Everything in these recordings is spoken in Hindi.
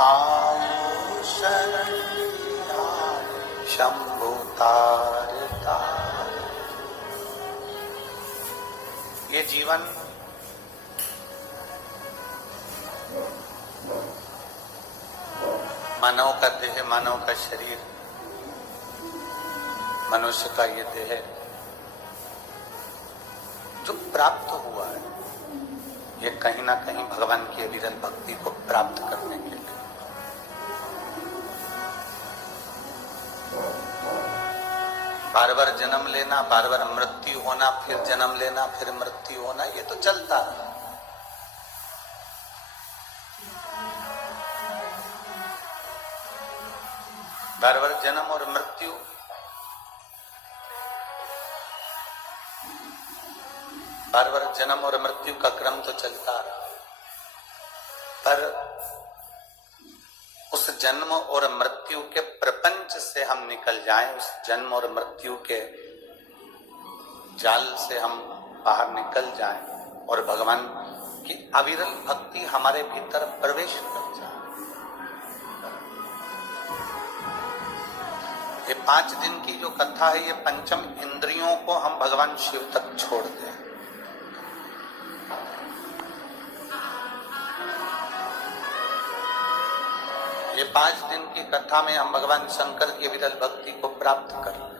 आयो शरण शंभु तार तार। ये जीवन मानव का देह, मानव का शरीर, मनुष्य का ये देह जो प्राप्त हुआ है, ये कहीं ना कहीं भगवान की अविरल भक्ति को प्राप्त करने के लिए। बार बार जन्म लेना, बार बार मृत्यु होना, फिर जन्म लेना, फिर मृत्यु होना, ये तो चलता है। बार बार जन्म और मृत्यु, बार बार जन्म और मृत्यु का क्रम तो चलता रहा, पर उस जन्म और मृत्यु के प्रपंच से हम निकल जाएं, उस जन्म और मृत्यु के जाल से हम बाहर निकल जाएं और भगवान की अविरल भक्ति हमारे भीतर प्रवेश कर जाए। ये 5 दिन की जो कथा है, ये पंचम इंद्रियों को हम भगवान शिव तक छोड़ दें। ये 5 दिन की कथा में हम भगवान शंकर की विरल भक्ति को प्राप्त कर लें।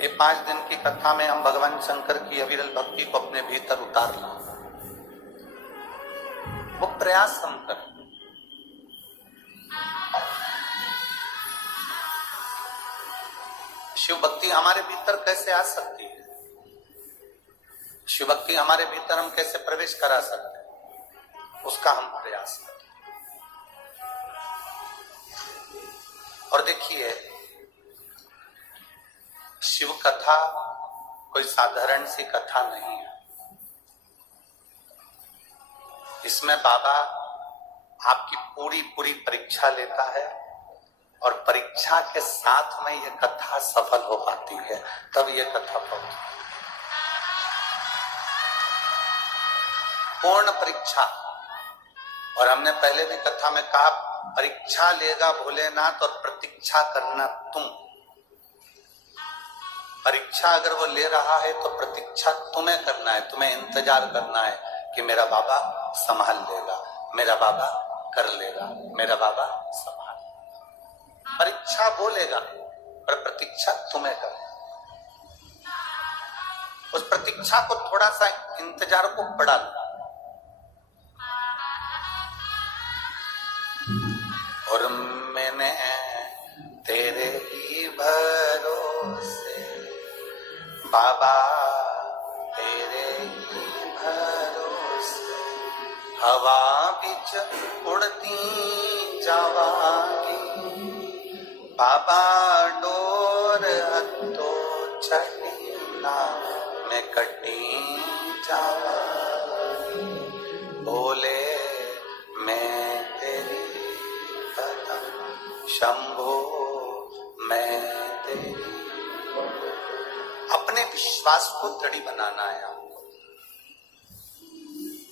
ये 5 दिन की कथा में हम भगवान शंकर की अविरल भक्ति को अपने भीतर उतार लें। वो प्रयास हम करें। शिव भक्ति हमारे भीतर कैसे आ सकती है? शिव भक्ति हमारे भीतर हम कैसे प्रवेश करा सकते हैं? उसका हम प्रयास करें। और देखिए, शिव कथा कोई साधारण सी कथा नहीं है। इसमें बाबा आपकी पूरी पूरी परीक्षा लेता है और परीक्षा के साथ में यह कथा सफल हो पाती है, तब यह कथा पहुंचती है। पूर्ण परीक्षा। और हमने पहले भी कथा में कहा, परीक्षा लेगा भोलेनाथ और प्रतीक्षा करना तुम। परीक्षा अगर वो ले रहा है तो प्रतीक्षा तुम्हें करना है, तुम्हें इंतजार करना है कि मेरा बाबा संभाल लेगा, मेरा बाबा कर लेगा, मेरा बाबा संभाल। परीक्षा बोलेगा पर प्रतीक्षा तुम्हें करना। उस प्रतीक्षा को थोड़ा सा इंतजार को बढ़ा लो। और मैंने तेरे ही भरोसे बाबा, तेरे ही भरोसे हवा बिच उड़ती जावागी, बाबा डोर हत्तो छड़ीना मैं कटी जावागी, बोले मैं तेरी शंभो मैं तेरी। अपने विश्वास को दृढ़ बनाना है आपको,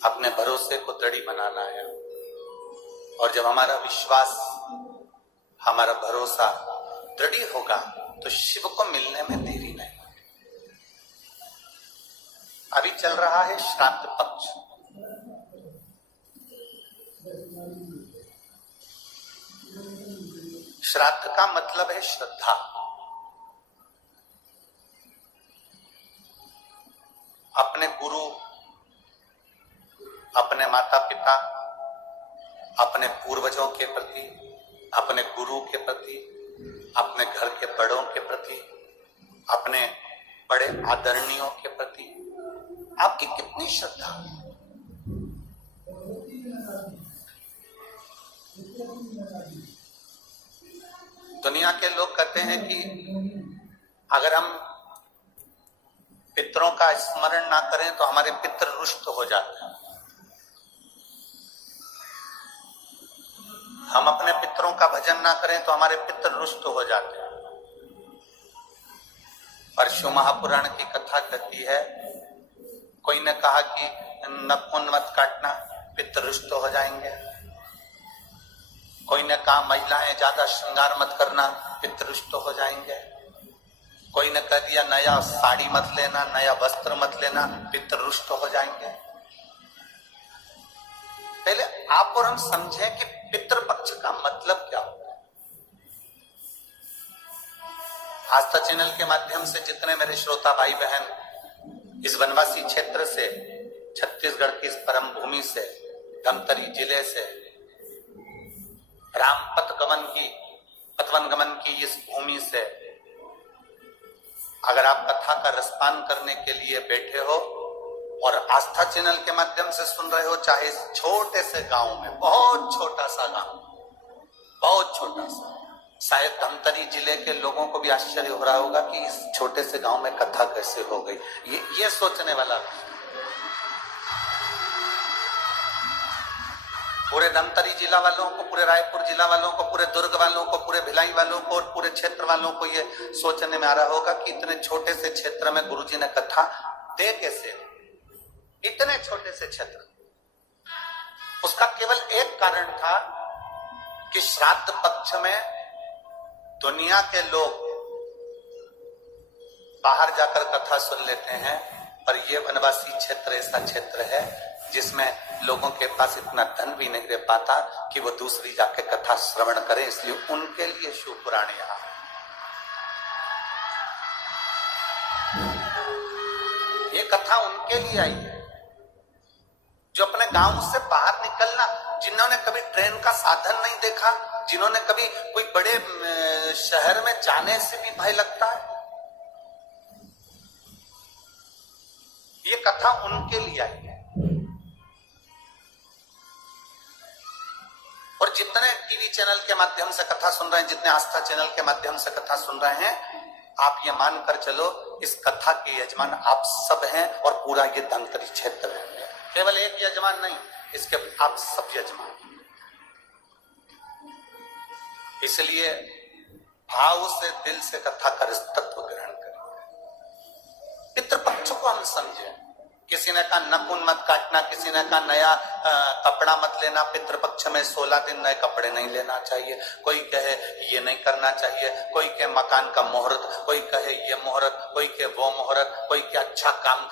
अपने भरोसे को दृढ़ बनाना है। और जब हमारा विश्वास, हमारा भरोसा दृढ़ होगा तो शिव को मिलने में देरी नहीं। अभी चल रहा है श्राद्ध पक्ष। श्राद्ध का मतलब है श्रद्धा। अपने गुरु, अपने माता पिता, अपने पूर्वजों के प्रति, अपने गुरु के प्रति, अपने घर के बड़ों के प्रति, अपने बड़े आदरणीयों के प्रति आपकी कितनी श्रद्धा। दुनिया के लोग कहते हैं कि अगर हम पितरों का स्मरण ना करें तो हमारे पितर रुष्ट हो जाते हैं। हम अपने पितरों का भजन ना करें तो हमारे पितर रुष्ट हो जाते हैं। पर शिव महापुराण की कथा कहती है, कोई ने कहा कि नपुन मत काटना, पितृ रुष्ट हो जाएंगे। कोई ने कहा महिलाएं ज्यादा श्रृंगार मत करना, पितृ रुष्ट हो जाएंगे। कोई ने कह दिया नया साड़ी मत लेना, नया वस्त्र मत लेना, पितृ रुष्ट हो जाएंगे। पहले आप और हम समझें कि पितृपक्ष का मतलब क्या होता है। आस्था चैनल के माध्यम से जितने मेरे श्रोता भाई बहन इस वनवासी क्षेत्र से, छत्तीसगढ़ की इस परम भूमि से, धमतरी जिले से, राम पतवन गमन की इस भूमि से अगर आप कथा का रसपान करने के लिए बैठे हो और आस्था चैनल के माध्यम से सुन रहे हो, चाहे इस छोटे से गांव में, बहुत छोटा सा गांव, बहुत छोटा सा, शायद धमतरी जिले के लोगों को भी आश्चर्य हो रहा होगा कि इस छोटे से गांव में कथा कैसे हो गई। ये सोचने वाला, पूरे धमतरी जिला वालों को, पूरे रायपुर जिला वालों को, पूरे दुर्ग वालों को, पूरे भिलाई वालों को और पूरे क्षेत्र वालों को ये सोचने में आ रहा होगा कि इतने छोटे से क्षेत्र में गुरुजी ने कथा दे कैसे, इतने छोटे से क्षेत्र। उसका केवल एक कारण था कि श्राद्ध पक्ष में दुनिया के लोग बाहर जाकर कथा सुन लेते हैं, पर यह वनवासी क्षेत्र ऐसा क्षेत्र है जिसमें लोगों के पास इतना धन भी नहीं रह पाता कि वो दूसरी जाके कथा श्रवण करें, इसलिए उनके लिए शिव पुराण यहां। ये कथा उनके लिए आई है जो अपने गांव से बाहर निकलना, जिन्होंने कभी ट्रेन का साधन नहीं देखा, जिन्होंने कभी कोई बड़े शहर में जाने से भी भय लगता है, ये कथा उनके लिए आई है। और जितने टीवी चैनल के माध्यम से कथा सुन रहे हैं, जितने आस्था चैनल के माध्यम से कथा सुन रहे हैं, आप ये मानकर चलो इस कथा के यजमान आप सब हैं और पूरा ये धमतरी क्षेत्र है। केवल एक यजमान नहीं, इसके आप सब यजमान। इसलिए भाव से, दिल से कथा का तत्व ग्रहण करें। पितृपक्ष को हम समझें। किसी ने कहा नखून मत काटना, किसी ने कहा नया कपड़ा मत लेना, पितृपक्ष में 16 दिन नए कपड़े नहीं लेना चाहिए, कोई कहे ये नहीं करना चाहिए, कोई कहे मकान का मुहूर्त, कोई कहे ये मुहूर्त, कोई कहे वो मुहूर्त, कोई कहे अच्छा काम